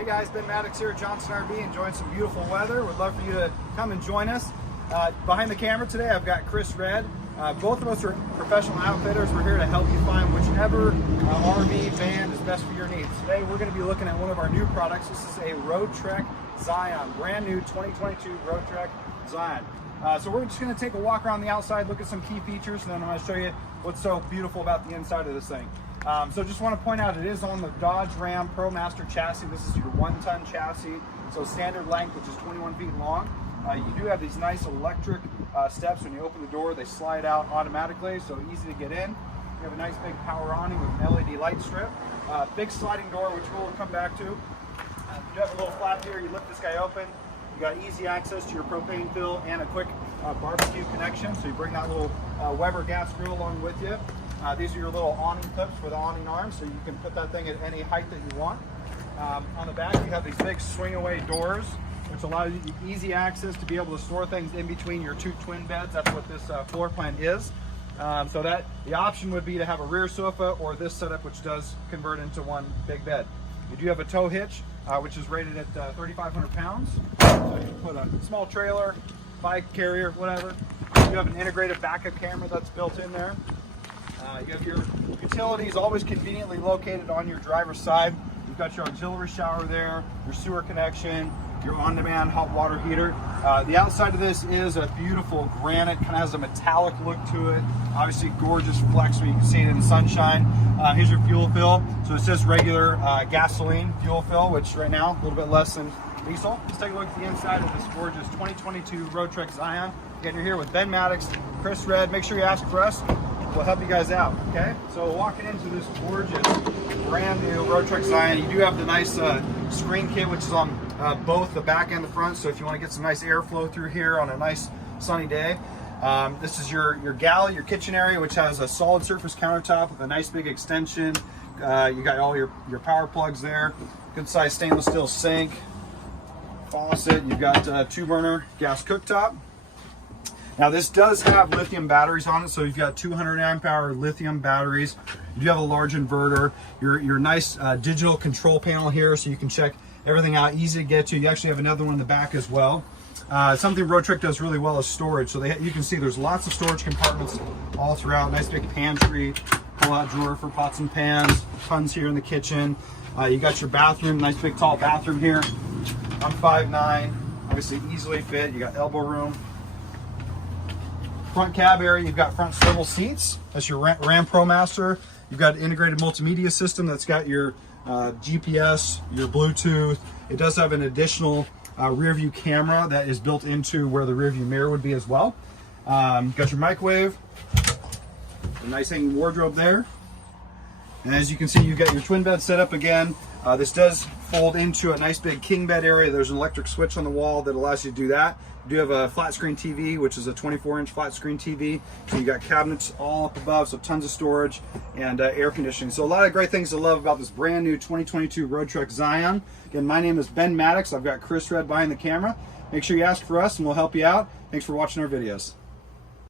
Hey guys, Ben Maddox here at Johnson RV, enjoying some beautiful weather. Would love for you to come and join us. Behind the camera today, I've got Chris Red. Both of us are professional outfitters. We're here to help you find whichever RV van is best for your needs. Today, we're going to be looking at one of our new products. This is a Roadtrek Zion, brand new 2022 Roadtrek Zion. So we're just going to take a walk around the outside, look at some key features, and then I'm going to show you what's so beautiful about the inside of this thing. So just want to point out, it is on the Dodge Ram ProMaster chassis. This is your 1-ton chassis, so standard length, which is 21 feet long. You do have these nice electric steps. When you open the door, they slide out automatically, so easy to get in. You have a nice big power awning with an LED light strip. Big sliding door, which we'll come back to. You do have a little flap here. You lift this guy open. You got easy access to your propane fill and a quick barbecue connection. So you bring that little Weber gas grill along with you. These are your little awning clips for the awning arms, so you can put that thing at any height that you want. On the back, you have these big swing-away doors, which allow you easy access to be able to store things in between your two twin beds. That's what this floor plan is. So that the option would be to have a rear sofa or this setup, which does convert into one big bed. You do have a tow hitch, which is rated at 3,500 pounds. So you can put a small trailer, bike carrier, whatever. You have an integrated backup camera that's built in there. You have your utilities always conveniently located on your driver's side. You've got your auxiliary shower there, your sewer connection, your on-demand hot water heater. The outside of this is a beautiful granite, kind of has a metallic look to it. Obviously gorgeous flex so you can see it in the sunshine. Here's your fuel fill. So it's just regular gasoline fuel fill, which right now a little bit less than diesel. Let's take a look at the inside of this gorgeous 2022 Roadtrek Zion. Again, you're here with Ben Maddox, Chris Red. Make sure you ask for us. We'll help you guys out, okay? So walking into this gorgeous, brand new Roadtrek Zion, you do have the nice screen kit, which is on both the back and the front. So if you want to get some nice airflow through here on a nice sunny day. This is your galley, your kitchen area, which has a solid surface countertop with a nice big extension. You got all your power plugs there. Good size stainless steel sink, faucet. You've got 2-burner gas cooktop. Now this does have lithium batteries on it, so you've got 200 amp hour lithium batteries. You do have a large inverter. Your nice digital control panel here, so you can check everything out, easy to get to. You actually have another one in the back as well. Something Roadtrek does really well is storage. So you can see there's lots of storage compartments all throughout. Nice big pantry, pull-out drawer for pots and pans, tons here in the kitchen. You got your bathroom, nice big tall bathroom here. I'm 5'9", obviously easily fit. You got elbow room. Front cab area, you've got front swivel seats. That's your Ram ProMaster. You've got an integrated multimedia system that's got your GPS, your Bluetooth. It does have an additional rear view camera that is built into where the rear view mirror would be as well. Got your microwave, a nice hanging wardrobe there. And as you can see, you've got your twin bed set up again. This does fold into a nice big king bed area. There's an electric switch on the wall that allows you to do that. You do have a flat screen TV, which is a 24-inch flat screen TV. So you got cabinets all up above, so tons of storage and air conditioning. So a lot of great things to love about this brand new 2022 Roadtrek Zion. Again, my name is Ben Maddox. I've got Chris Red behind the camera. Make sure you ask for us and we'll help you out. Thanks for watching our videos.